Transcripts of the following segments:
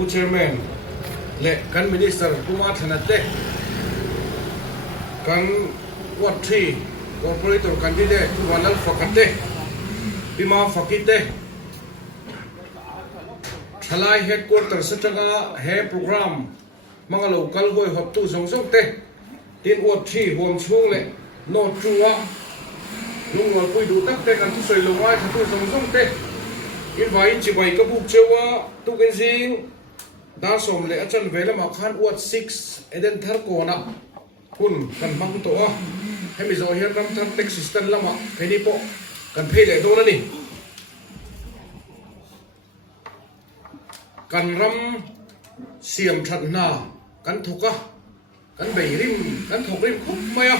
ผู้เชอร์แมนและกันมินิสเตอร์ผู้มาถนัดเล็กกันวัดที่คอร์ปอเรเตอร์กันที่เด็กวันนั้นฝักเด็กพิมาฝักเด็กทลายเฮดควอเตอร์สจังเฮโปรแกรมมังกรลูกกัลบอยหับตู้ส่งเตะทีนวัดที่รวมช่วงเลยโนจัวลุงวัวคุยดูตั้งแต่กันทุกส่วนลงไว้ทั้งตู้ส่งเตะอินไว้จีบก็บุกเจ้าว่าตุกันซิงดาสมเลยอาจารย์เวลมาขันอวด6เอเดนทาร์โกนะคุณกันบังตัวให้มีโซเฮียร์รำทันเท็กซิสตันละมาเพนิโปกันเพลเลยโดนนี่กันรำเสียมชัดหน้ากันถูกกันใบริมกันถูกริมคุบไหมอ่ะ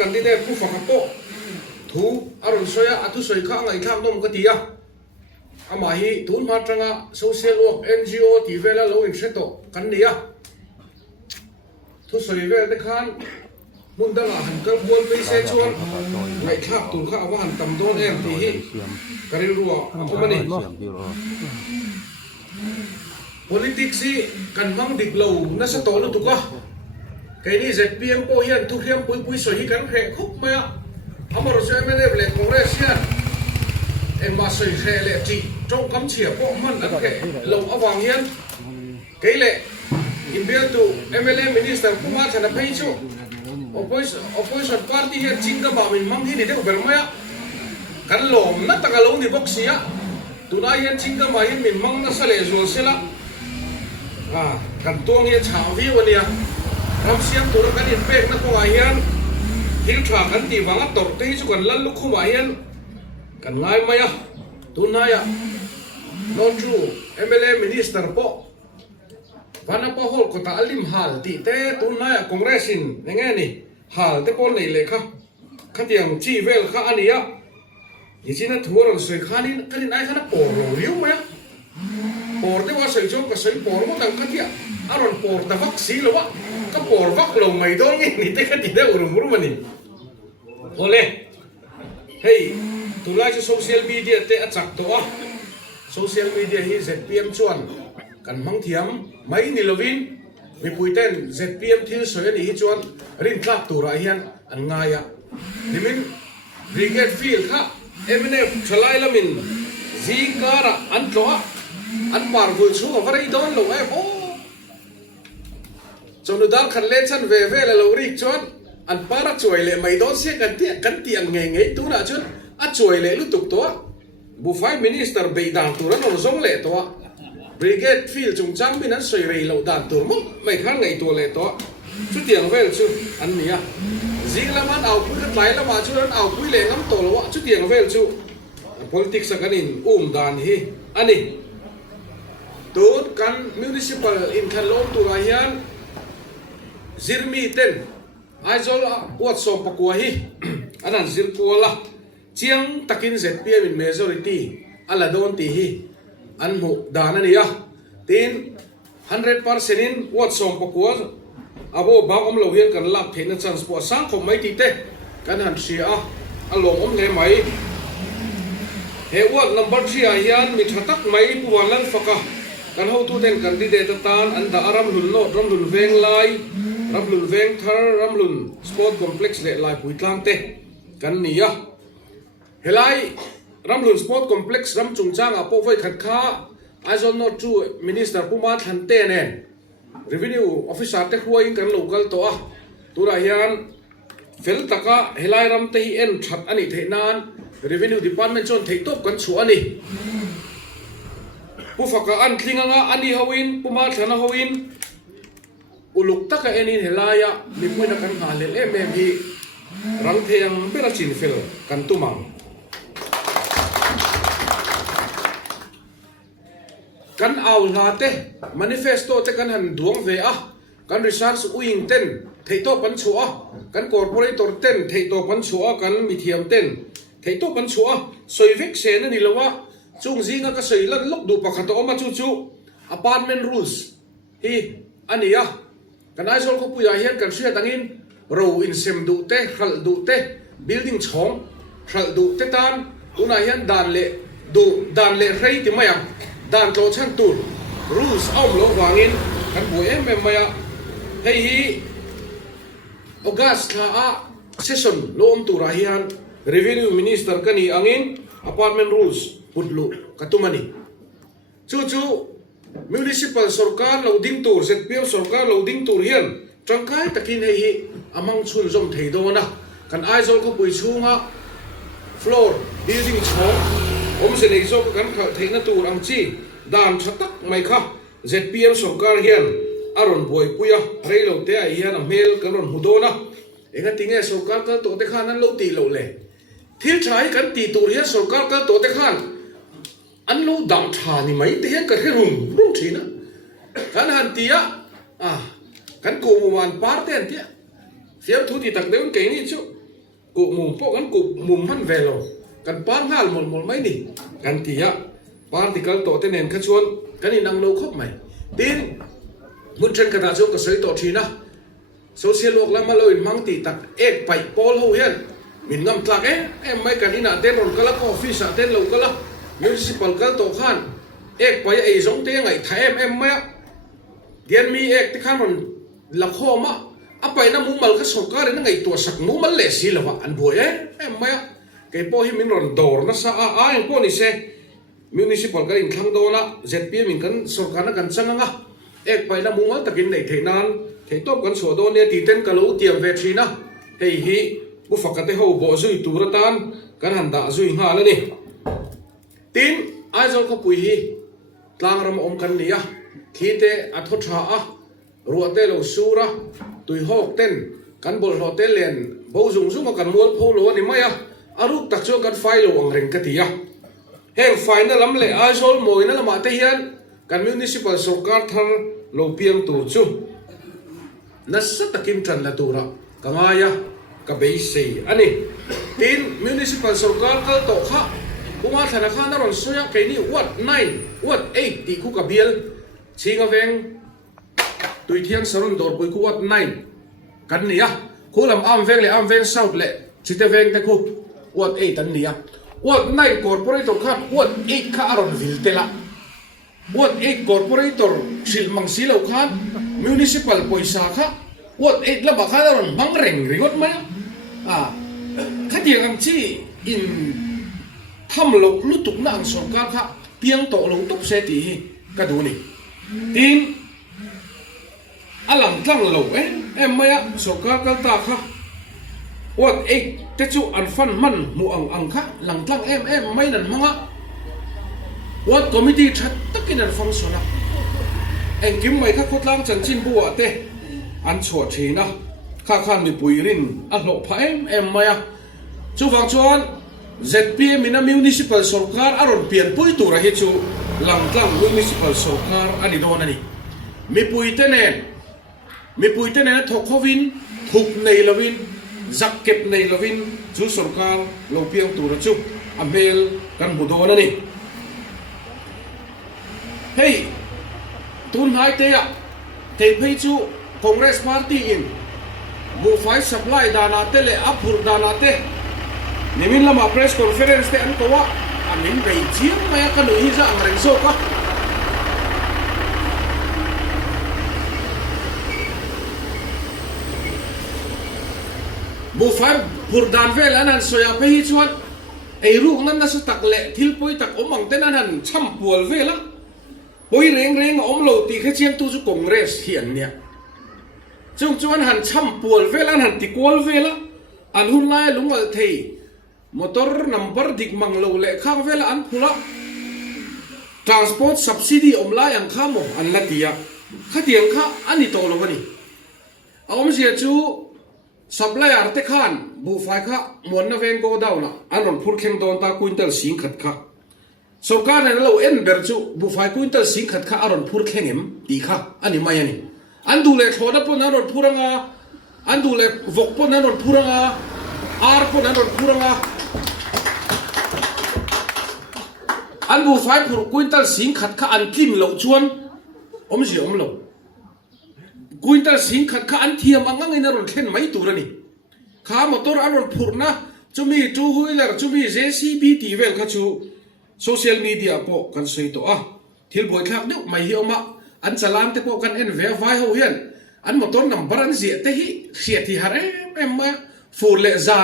กันที่ได้ผู้ฝักโปถูอารมณ์สวยอ่ะทุสวยข้างไอ้ข้างต้มกติอ่ะอามาฮีทุนมาจังอ่ะโซเชียลวอร์ก NGO ที่เวลาเราอินเทอร์เน็ตกันนี่อ่ะทุสวยเวลาขันมุนดังอ่ะหันกันบวนไปเสียชวนไอ้ข้าตุนข้าว่าหันตำโดนที่ฮีกันรัวเอามานี่politics kan mang diklo na sa tolo tuka kay ni ZPM po yan tukyam puy sohi kan kre khop maya amaro sa MLA ble congress yan en ma soi khele chi trong kam chia po man an ke lo awang yan kay le inbian tu MLA minister kuma thana phai chu opposition party yan chinga ba min mang hi ni de bermaya kan lom na tagalong ni boxia tunay yan chinga ma yan min mang na sa lezo silaกันตัวเงี้ยชาววิวันเนี้ยรับเสียงตัวกันอินเป็กนักกว่าเฮียนหิ้วฉากกันตีวังตกตีสุกันลั่นลุกขึ้นมาเฮียนกันง่ายไหมอ่ะตัวนายอ่ะนอจูMLAมินิสเตอร์ปอวันนั้นพอฮอลก็ตาลิมฮัลตีเต้ตัวนายอ่ะคอนเกรสซินยังไงนี่ฮัลเต้ปนนี่เลยค่ะขัดยังชีเวลค่ะอันนี้อ่ะยิ่งที่นั่นทัวร์เราสวยขานี่กันนี่นายขนาดโปรริ้วไหมอ่ะปอร์ที่ว่าใส่ช่องก็ใส่ปอร์มันตั้งกันที่อารมณ์ปอร์แต่วัคซีนหรือวะก็ปอร์วัคลงไม่ต้องงี้นี่แต่กันที่ได้อุรุมันนี่โอเล่เฮ้ยตุลาจะโซเชียลมีเดียเตะจักตัวโซเชียลมีเดียที่ ZPM ชวนกันมั่งเทียมไม่นิลวินมีปุยเต้น ZPM ที่สวยนี่ชวนรินคลับตัวไรเฮียนอันง่ายอ่ะนี่มินริเกตฟิลค่ะMNF ชลายละมินซีการะอันตัวอันปาร์กุลชูกับอะไรโดนลงไอ้โอ้จนดูดังคันเล่นฉันเว่ๆแล้วเราเรียกจวนอันปาร์ช่วยเลยไม่โดนเสียกันเตียงเงี้ยตัวน่ะจนอันช่วยเลยลุตุกตัวบุฟายมินิสเตอร์เบย์ด่างตัวนั้นเราส่งเลยตัวบริเกตฟิลจงจังมินั้นช่วยเลยเราด่างตัวมั้งไม่ข้างไงตัวเลยตัวชุดเตียงเวลชูอันนี้อ่ะจิงแล้วมันเอาคุยกันไหลแล้วมาช่วยนั้นเอาคุยเลยน้ำตัวแล้วชุดเตียงเวลชู politics กันนี่ด่านฮีอันนี้ตูดกันมิวนิสิพัลอินคันลงตัวเฮียนซิร์มีเต้นไอโซลวัดส่งปกัวฮีอันนั้นซิร์กัวละเชียงตะกินเสร็จเปียมินเมจอริตี้อันละโดนตีฮีอันหมูดานันนี่อะทีน100%อินวัดส่งปกัวอาโบบางอมเราเฮียนกันลับเทนชันสปอร์ตสังคมไม่ตีเต้กันหันเสียอันลงอมเงยไหมเฮวัดนัมเบอร์ที่เฮียนมีชัตักไหมผู้วันลันฟักะกันเขาตัวเด่นกันดีเดตตานอันดารำลุนโนรำลุนเวงไลรำลุนเวงทาร์รำลุนสปอร์ตคอมเพล็กซ์เล่ลายปุยตลางเตะกันนี่อะเฮลัยรำลุนสปอร์ตคอมเพล็กซ์รำจุงจางอ่ะพวกไว้ขัดข้าไอซอนโนจูมินิสเตอร์ผู้มาทันเตะเนี่ยรีวิวออฟฟิศอาร์เทคไว้กันโลกัลตัวตัวรายงานเฟลตะกะเฮลัยรำเตะเอ็นชัดอันนี้เทนานรีวิวดิพาร์ตเมนต์ชนเทตบกันชัวนี่ผู้ฝักอันคลิงงะอันนี้ฮาวินผู้มาชนะฮาวินอุลุกตะกะเอ็นินเฮลายะมีผู้นักการหาเลเอ็มเอ็มพีรังเทียงเบลจินเฟลกันตุมังกันเอาลาเตมานิเฟสโตเตกันหันดวงเวอะกันริชาร์สอุยงเต้นเทโตปันชัวกันคอร์ปอเรเตอร์เต้นเทโตปันชัวกันมิเทียมเต้นเทโตปันชัวสวยวิกเซนนี่ละวะจุงซีงก็ใส่ลันลุกดูปากขัดตัวมาจู่อพาร์ตเมนต์รูลส์ฮีอันนี้อะกันไอ้โซลก็ปุยเฮียนกันเสียตังอินเราอินเซมดูเตะขัลดูเตะบิลดิ้งช่องขัลดูเตะตานอุนายเฮียนด่านเละดูด่านเละไรที่ไม่อะด่านโตชันตูน rules om lo wangin kan bui em maya hei hi August a session lo tura hian revenue minister kani angin apartment rules putlu katumani chu municipal sarkar lo ding tur ZPM sarkar lo ding tur hian tangkai takin hei hi amang chun zom theido na kan aizol ko pui chunga floor building chhong se nei zo kan kha theina tur ang chi dan thatak mai kha ZPM sarkar hian aron boi puya reilo te ai hian amel karon hudona enga tinge sarkar ka to te khan an lo ti lo le thil thai kan ti tur hian sarkar ka to te khan an lo dang tha ni mai te hian ka rum thina kan han tia kan ko mu man parte an tia fiam thu ti tak deun ke ni chu ko mum po kan ko mum han velo kan pan hal mol mai ni kan tia particle to te nen kha chuan kan in ang lo khop mai tin mun chen ka da chu ka sei to thina social work la ma lo in mang ti tak ek pai pol ho hian min ngam tlak em mai kan ina ten ron kala ko office a ten lo kala municipal kal to khan ek pai ei zong te ngai tha em mai dian mi ek ti khan ron la kho ma apai na mu mal ka sarkar na ngai to sak mu mal le si lawa an boi em mai ke po hi min ron dor na sa a en po ni se municipal ka in thang do na ZPM min kan sarkar na kan changa ek pai na mu mal takin nei theinan thei top kan so do ne ti ten ka lo tiam ve thina hei hi bu fakate ho bo zui turatan kan handa zui nga la ni tin aizol ko pui hi tlang ram om kan nia thite atho tha a ruate lo sura tui hok ten kan bol hotel len bo zung zung kan mol pho lo ni maya aruk tak cho kan file lo ang reng ka tia heng final lam le aizol moina lama te hian kan municipal sarkar thar lo piang tu chu nasa takim tran la tura kamaya ka sei ani tin municipal sarkar kal to kha kuma thana kha na ron soya ke ni what 9 what 8 ti ku ka bial chinga veng tui thiang sarun dor pui ku what 9 kan nia khulam am veng south le chite veng te khu what 8 an nia what 9 corporator kha what 8 kha aron viltela what 8 corporator silmang silaw khan municipal poisa kha what 8 la ba kha aron mangreng rigot ma khatiang ang chi in tham lo lutuk na ang sarkar kha piang to lo top se ti ka du ni tin alang tlang lo em maya sarkar kal ta kha what 8 te chu an fan man mu ang kha lang tlang em mai nan manga what committee that takin an function na en kim mai kha khotlang chan chin buwa te an chho thina kha khan mi puirin a hlo pha em maya chu wang chuan ZPM ina municipal sarkar aron pian pui tura hi chu langtlang municipal sarkar ani don ani mi pui te ne thokhovin thuk nei lovin zakkep nei lovin chu sarkar lo piang tura chu amel kan budon ani hey tun hai te ya te phei chu congress party in bu fai supply dana te le apur dana te nimin lama press conference te an ko wa amin bei chiang maya kan hi za ang reng so ka bu fai pur dan vel anan soya pe hi chuan ei ru nan na sa tak le thil poi tak omang te nan cham pual vela poi reng om lo ti kha chiang tu chu congress hian nia chung chuan han cham pual vela han ti kol vela an hun lai lungal thei motor number dik mang lo le khang vela an phula transport subsidy om lai ang khamo an latia khatiang kha ani to lo ni om sia chu supplier te khan bu fai kha mon na ven go daw na anon phur kheng don ta quintal sing khat kha sarkar ne lo en ber chu bu fai quintal sing khat kha aron phur kheng em ti kha ani mai ani an du le thoda pon aron phuranga an du le vok pon aron phuranga ar pon aron phuranga an bu fai phur quintal sing khat kha an kim lo chuan om ji om lo quintal sing khat kha an thiam angang in aron thlen mai turani kha motor aron phurna chumi two wheeler chumi JCB ti vel kha chu social media po kan sei to ทิลบวยทักเดียวไม่เหี่ยวมาอันสลามเตปกันเอ็นเวฟไว้เฮาเฮียนอันมต้นนำบรันเสียเตหิเสียที่หาเอ็มมาฟูเละจา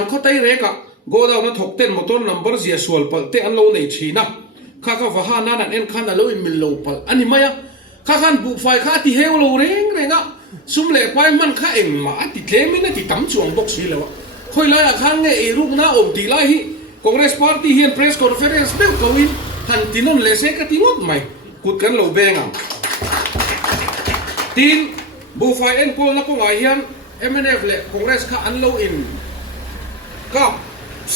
นเขาไตเรกะโกดาวน์ถกเต้นมต้นนำบรันเสียส่วนปลเตอันโลในชีนะข้าก็ว่าหานั่นเอ็นขันอันโลอิมิลโลปลอันนี้ไม่อะข้าขันบุกไฟข้าที่เฮลโลเร่งอะซุ่มเละไปมันข้าเอ็งมาติดเลมินะติดตั้มช่วงบกสีเลยวะคอยเลยอะข้างเงยรูปหน้าอมตีไล่ฮิคอนเกรสพาร์ตี้เฮียนเพรสคอนเฟอเรนซ์เบลกวินทันทีนนเลเซกติงดไหมกุดกันโลเบงอ่ะทีนบูไฟเอ็นโกลนักก็ไงเฮียนเอ็มเอฟเล่คอนเกรสข้าอันโลอินก็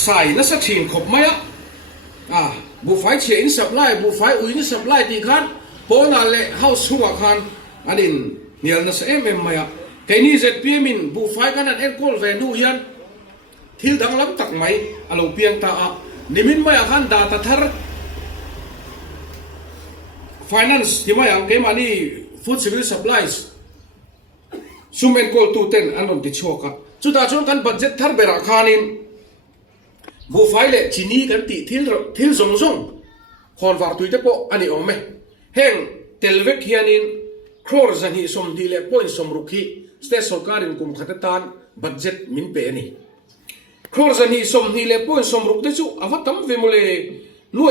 ใส่นัสชิงขบไหมอ่ะบูไฟเชียนสับไล่บูไฟอุ้ยสับไล่ตีขันโปนั่นเล่เฮาสัวขันอันนี้เนี่ยนัสเอ็มไหมอ่ะแค่นี้เสร็จเพียมินบูไฟกันนั่นเอ็นโกลเวนูเฮียนทิลดังล้ำตักไหมอารมณ์เพียงตาอ่ะนิมิตไม่อาคันดาตาทาร์ finance ที่ไม่อย่างเกมานี่ food civil supplies ซุ่มเอ็นโกลตูเต็นอันนั้นติดโชกะจุดอาชนกันบัตเจ็ตทาร์เบราคานินบูไฟเล่จีนีกันติทิลส่งคอนวาร์ตุยเตปอันนี้ออกไหมแห่งเทลเวกเฮียนินครอร์ซันฮีสมดีเล่ปอยสมรุกีสเตสโซการินกุมขัดตานบัตเจ็ตมินเปนี่ครอร์ซันฮีสมดีเล่ปอยสมรุกเตจูอาวัตตัมเวมุเลนว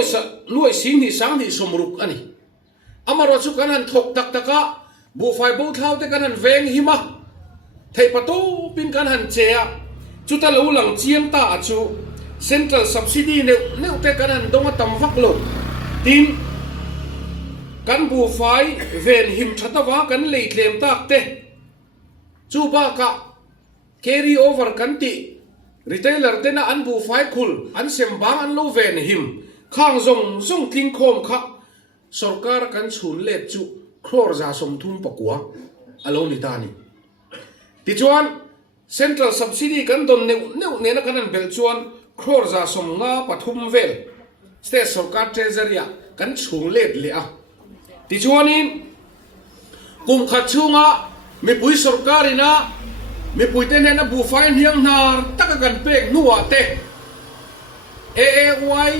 ยสิงฮีสังฮีสมรุกอันนี้อามารอชุกันหันถกตักตะกะบูไฟบูเท้าเตกันหันเวงหิมะไทยประตูปินกันหันเจียจุดตะลูหลังเจียงตาจูเซ็นทรัลซับซิดีเนี่ยเตกันหันดงตัมฟักโลทีมกันบูไฟเวนหิมชัตวากันเลยเคลมตากเตจูบากะ carry over กันติรีเทลเลอร์เตน่าอันบูไฟคุลอันเซมบางอันโลเวนหิมข้างซงทิ้งโคมค่ะสุรการกันชุนเล็ดจุครอร์จะสมทุมปกัวอารมณ์นิตานีติจวนเซ็นทรัลซับซิดีกันโดนเนื้อกันนั่นเบลจวนครอร์จะสมงาปฐุมเวลสเตทสุรการเทรเซอรีกันชุนเล็ดเลยอ่ะติจวนนี้กุมขัดชูงะมีปุยสุรการินะมีปุยเตนนะบูไฟเฮียงนาร์ตักกันเป็กนัวเตAAY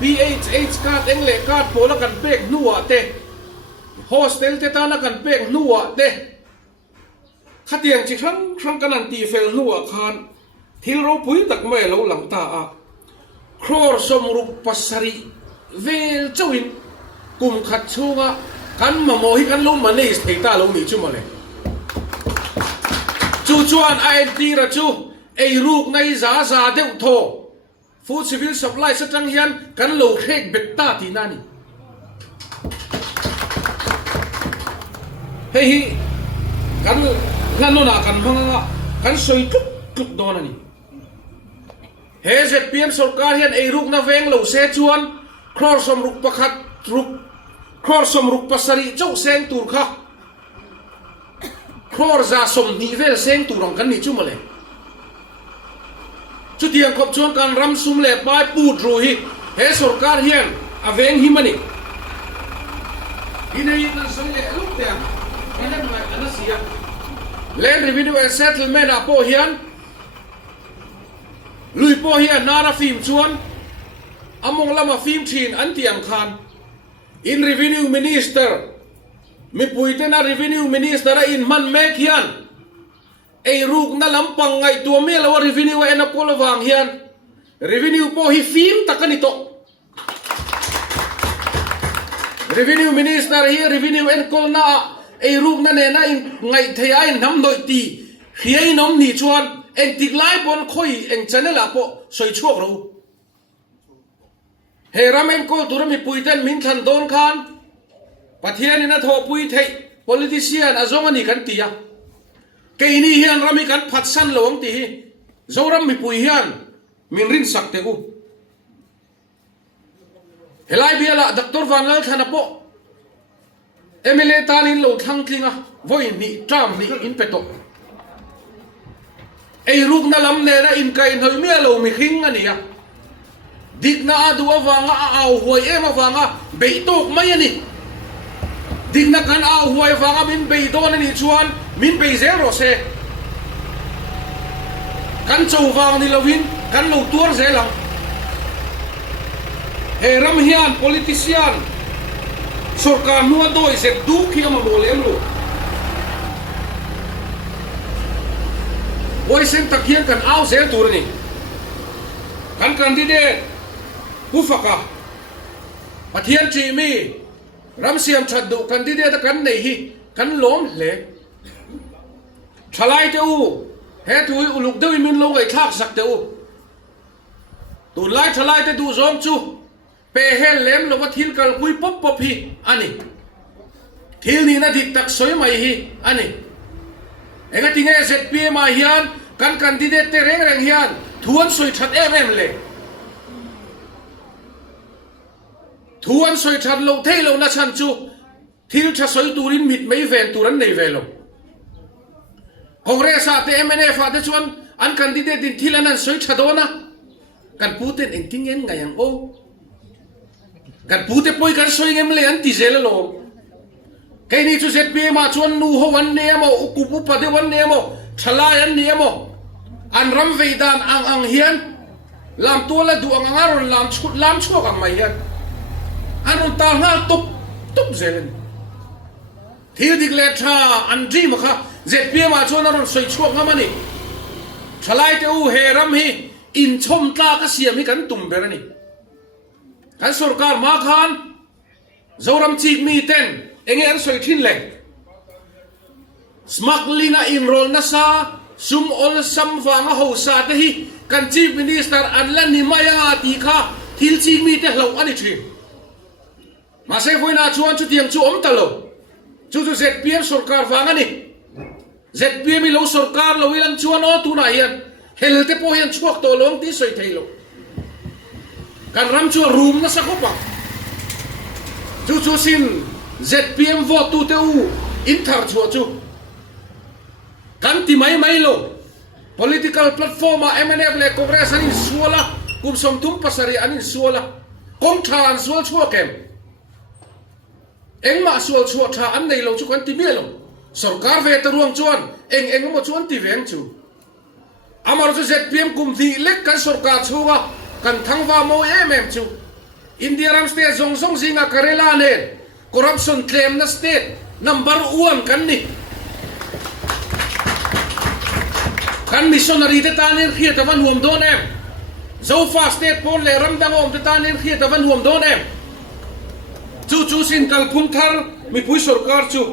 PHH การ์ดเอ็งเล่การ์ดโปลกันเป็กนัวเตโฮสเทลเตตานักันเป็กนัวเตขัดยังจิครั้งกันนันตีเฟลนัวคานที่เราปุยตักไม่เราหลังตาอะครอร์สมรุปปัสรีเวลเจ้าอินกุมขัดชูงะกันมาโมหิกันลุมมันนี่สเตตาลงนี่จุมาเลยจูจวนไอตีระจูไอรูกในซาเดวโทฟู้ดซิวิลสัพไลส์สักจังยันกันโลเคกเบ็ดตาที่นั่นนี่เฮ้ยกันนั่นโน่นกันพังอ่ะกันสวยทุกโดนนี่เฮ้ยเจ็ดปีมสุรการยันไอรูกนาเวงโลเซจวนครอสมรุกประคัดรุกครอสมรุกปัสรีเจ้าเซงตูร์ค่ะครอจะสมนิเวศเซงตูรังกันนี่จุมาเลยจุดที่ยังคบชวนกันรำซุ่มเล็บไปปูดรูฮิเฮสุรการเฮียนอเวงฮิมันนี่ที่นี่นั่นสิ่งเล็กลูกเดียวอันนั้นไม่อันนั้นเสียเลนรีวิวเซตเมนอาโปเฮียนลุยโปเฮียนนาราฟิล์มชวนอมงลามาฟิล์มชีนอันที่ยังคันอินรีวิวมินิสเตอร์มีปุยเตน่ารีวิวมินิสเตอร์อินมันเมกเฮียนไอ้รูกนั่นลำปังไงตัวเมียเรารีวิวเอ็นโกลวางเฮียนรีวิวโปฮิฟิมตะกันนี่โตรีวิวมินิสเตอร์เฮียรีวิวเอ็นโกลน่าไอ้รูกนั่นเองนะไงเทียนน้ำโดยตีเฮียน้องนี่ชวนเอ็นติกไลบนคุยเอ็นชนะละโปสวยชั่วเราเฮราเมนโกตัวมีปุยเต้นมินทันโดนคานประเทศนี้นะทอปุยเทย politician อาจงอันนี้กันตีอะเกยนี่เฮียนรามีกันพัดสันหลวงตีโจรมีปุยเฮียนมินรินสักเตกูเฮลัยเบียละดักตอร์ฟันเลอร์ธนาโปเอเมเลตานินโลทังคิงะวอยนี่จามนี่อินเปโตไอรูปนั่นลำเนนะอินไกอินหอยเมียโลมีคิงอันนี้อะดิกน่าดูว่างเอาหวยมาฟังเบยโตกไม่ยันนี่ดิกน่ากันเอาหวยฟังมินเบยโตนั่นนี่ชวนมินเบยเซโรเซกันจูฟังนี่ละวินกันลูกตัวเซลังเฮรัมเฮียน politician सरकार नुआ दो इसे दुखी हम बोले लो वो इसे तकियन kan au zel tur ni kan candidate Pufaka Pathian chi mi ram siam thadu candidate kan nei hi kan lom le thalai te u he thui uluk dewi min lo ngai thak sak te u tu lai thalai te du zom chu pe he lem lo wa thil kal pui pop pop hi ani thil ni na dik tak soi mai hi ani enga tinge ZPM a hian kan candidate te reng reng hian thuan soi that em le thuan soi that lo thei lo na chan chu thil tha soi turin mit mai ven turan nei ve lo Congress ate MNF ate chuan an candidate din thil an soi thadona kan putin eng tingen ngayang o kan pute poi kan soi ngem le an ti zel lo cái này chú ZPM mà chuan nu ho wan ne mo ukupu pa de wan ne mo thala yan ne mo an ram veidan ang hian lam tu la du ang aron lam chu ang mai hian aron ta nga tup zelen thil dik le tha an ji ma kha ZPM mà chuan aron soi chu nga mani thalai te u he ram hi in chom tla ka siam hi kan tum ber ani kan sarkar ma khan zoram chik mi ten enge an soi thin le smuggling a enroll na sa sum ol sam wanga ho sa te hi kan chief minister an la ni maya ti kha thil chi mi te hlo ani thim ma se voina chuan chu tiang chu om talo chu ZPM sarkar wanga ni ZPM lo sarkar lo ilan chuan o tu na hian helte po hian chuak to long ti soi thailo kan ram chu room na sa ko pa chu sin ZPM vote tu te u in thar chua chu kan ti mai lo political platform a MNF le Congress anin suala kum som tum pasari anin suala kong than sual chua kem eng ma sual chua tha an nei lo chu kan ti me lo sarkar ve ta ruang chuan eng mo chuan ti veng chu amar chu ZPM kum thi lek kan sarkar chuwa kan thangwa mo chu India ram state zong zinga Kerala ne corruption claim na state number 1 kan ni kan missionary te tanin khiat awan huam don em zo fa state pon le ram dang om te tanin khiat awan huam don em chu sin kal phum thar mi pui sarkar chu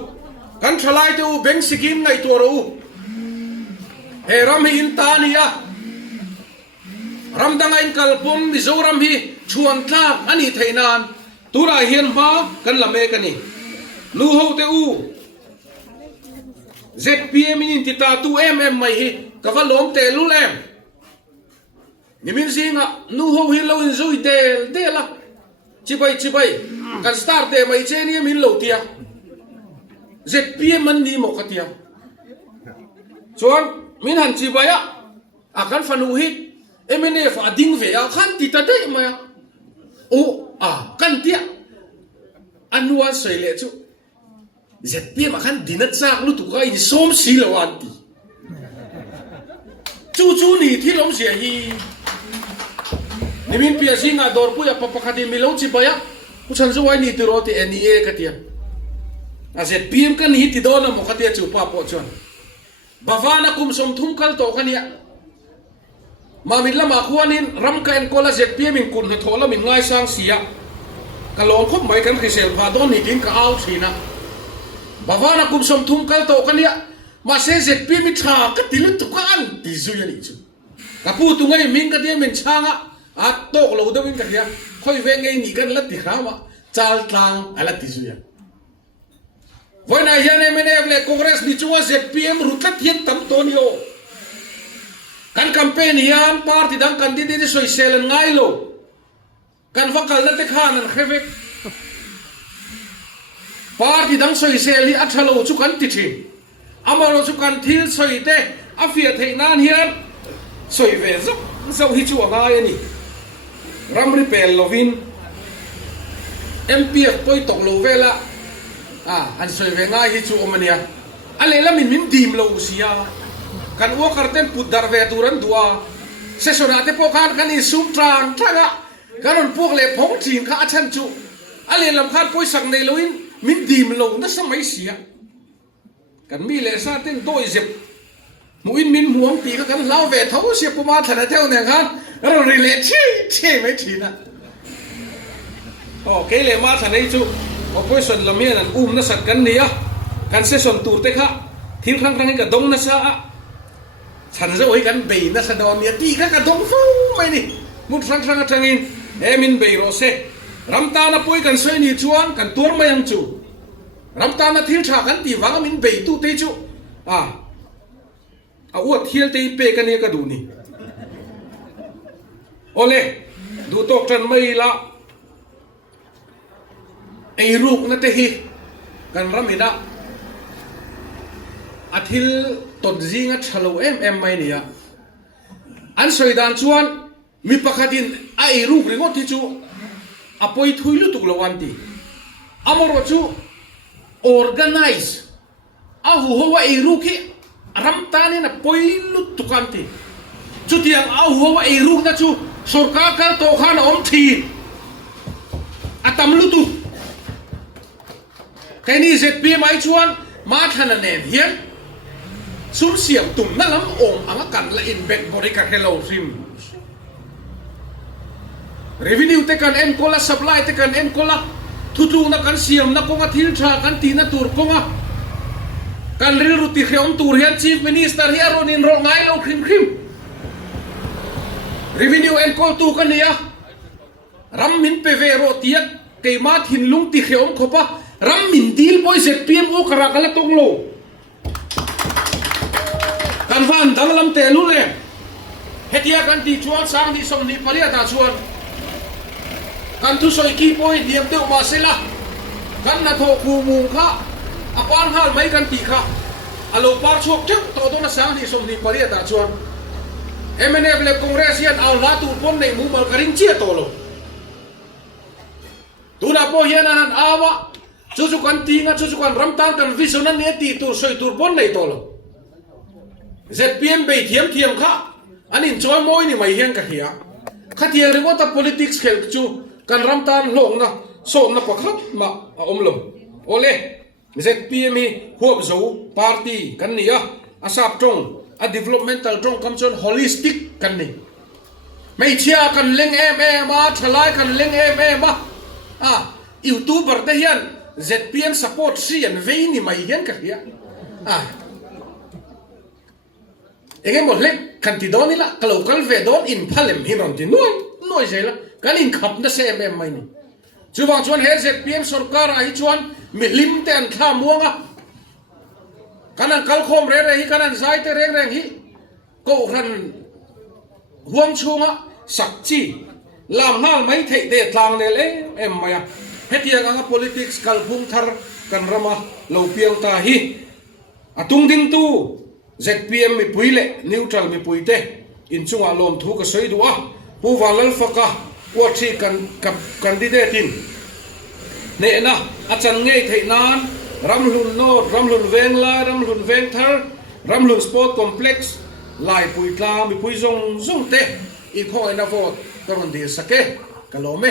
kan thalai te u bank scheme ngai to ro he ram hi in tania ram dang in kal pum mi zo ram hi chuan tlak ani theinan tura hian ma kan lame kani lu ho te u ZPM in ti ta tu mai hi ka va lom te lu lem ni min singa nu ho hi lo in zui de la chi bai kan start te mai che ni min lo tia ZPM man ni mo ka tia chuan min han chi bai a kan fanu hi MNF a ding ve a khan ti ta dei ma o kan tia anua soi le chu ZPM khan dinat sak lu tu kai som si lawan ti chu ni thilom sia hi nimin pia singa dor pu ya papakhati milo chi baya ku chan zo ai ni ti ro ti NEA ka tia a ZPM kan hi ti do na mo ka tia chu pa po chon bavana kum som thum kal to khania mamit lama khuanin ram ka en kola ZPM in kun thola min ngai sang sia kalong khop mai kan khisel pha don ni tin ka out thina bavana kum som thum kal to kania ma se ZPM mi tha ka til tu kan ti zu ya ni chu ka pu tu ngai min ka dia min changa a tok lo do min ka dia khoi ve ngai ni kan la ti khama chal tlang ala ti zu ya voina hian MNF le Congress ni chuwa ZPM rutat hian tam ton yo kan campaign hian party dang candidate soi selen ngai lo kan vakal na te khan an khevek party dang soi seli athalo chu kan ti thi amaro chu kan thil soi te afia theinan hian soi ve zo hi chu anga ani ramri pel lovin MPF poi tok lo vela an soi ve ngai hi chu omania ale la min dim lo sia kan wo karten pudar ve turan dua sesonate po kan i sum trang thanga karon pok le phong thin kha chan chu อะไรลำคาญป่วยสักในลุยมินดีมลงนั่นสมัยเสียกันมีเลซ่าเต้นโต้ยเจ็บมุอินมินห่วงตีกันเล่าเวทเขาเสียประมาณฐานะเท่าเนี่ยครับเราเรเลชี่ไม่ทีนะโอเคเลยมาฐานะจูเอาป่วยส่วนลำเมียนั่นนั่นสัตว์กันเนี่ยกันเสียส่วนตูดเตะค่ะทิ้งครั้งนี้กับดงนั่นซะฉันจะโอ้ยกันเบย์นั่นสะดอนเนี่ยตีกันกับดงฟูไม่นี่มุดครั้งกันอินมินเบย์โรเซ่รำตาหน้าป่วยกันสวยนี่ชวนกันตัวไม่ยังจูรำตาหน้าทิ้งฉากกันตีวางมินเบย์ตู้เตจูเอาอวดเที่ยวตีเปกันเนี่ยก็ดูนี่โอเล่ดูตกจันไม่ละไอ้รูปนั่นเตะกันรำไม่ได้อาทิตย์ตดจิงัดฮัลโหลไม่เนี่ยอันสวยดานชวนมีปากดินไอ้รูปเรื่องที่จูอภัยทุยลุตุกลวันตีอามรจู organize อาหัวไอ้รูปที่รำตาเนี่ยนะปอยลุตุกันตีจุดyangอาหัวไอ้รูปนั่นจูสุรกาการโตขานอมทีอาตามลุตุแค่นี้เสร็จปีใหม่ชวนมาขนาดเนียเฮียสุ่มเสียงตุ่มนั่นลำองอังกันและอินเบกบริการให้เราซิม revenue เตกันเอ็มโคลา supply เตกันเอ็มโคลาทุกๆนักการเสียมนักกงทิลชากันตีนักตูร์กงะการเรียนรู้ที่เขียนตูร์เฮียน chief minister เฮียโรนินโรงไงเราคริม revenue เอ็มโคลตูกันเนี่ยรัมมินเปเวโรตียเกยมาทินลุงที่เขียนขบะรัมมินดีลบอยเซปีเอ็มโอกระกันละตงโลกันฟันดังลำเตลุเลยเฮติยากันที่ชวนสร้างที่สมนิปริยาตาชวนกันทุสอยกีโปยเดียมเตอมาเสละกันนาโทคูมุงค่ะอปานฮัลไม่กันตีค่ะอโลปาชกเจ้าตัวตัวสร้างที่สมนิปริยาตาชวนเอ็มเนฟเลคองเกรสยันเอาลาตูปนในมุมกริงเชียโตโลตูน่าโปเฮียนันอาวะจุกันตีงะจุกันรำตันกันวิสุนันเนี่ยตีตูสอยตูปนในโตโลZPM ไปเทียมค่ะอันนี้จอยมวยนี่ไม่เห็นกันเหี้ยขัดแย้งเรื่องว่าแต่ politics เขตจูกันรำตาลลงนะโซนนับประคับมาอมลมโอเล่ ZPM มีหัวจูปาร์ตี้กันนี่อ่ะอาสาบตรงอ่ะ developmental ตรงคำชน holistic กันนี่ไม่เชื่อกันเล่งมาทลายกันเล่งมายูทูบเบอร์เดียน ZPM support ซีอันเวนี่ไม่เห็นกันเหี้ยเองหมดเลยคันที่โดนนี่ละกลัวกันเวดอนอินพัลเลมฮินอนที่น้อยใช่ละกันอินขับนั่นเสียไม่นี่จูบังชวนเฮเซพีเอ็มสุรการไอชวนมีลิมเตนข้ามวงอ่ะกันนั่นกัลคอมเร่ๆกันนั่นใจเตเร่งๆฮิก็รันห่วงชูงอ่ะสักจีลำนั่นไม่เทเดทางเลยไม่อะเฮติยังอ่ะ politics กัลพุ่งทาร์กันรามาเราเพียงตาฮิอะตุงดิ้งตู้ZPM มีปุยเล่ neutral มีปุยเตอินช่วงอารมณ์ทุกข์สวยดูอ่ะผู้ว่าลัลฟักะว่าที่กันกับกันดิเดตินเนี่ยนะอาจารย์เงยเทนานรำลุนโนดรำลุนเวงลารำลุนเวงทาร์รำลุนสปอร์ตคอมเพล็กซ์ลายปุยกลามีปุยซงเตอีกข้อเอ็นดาฟอร์ตก็มันดีสักเกะกะโลเม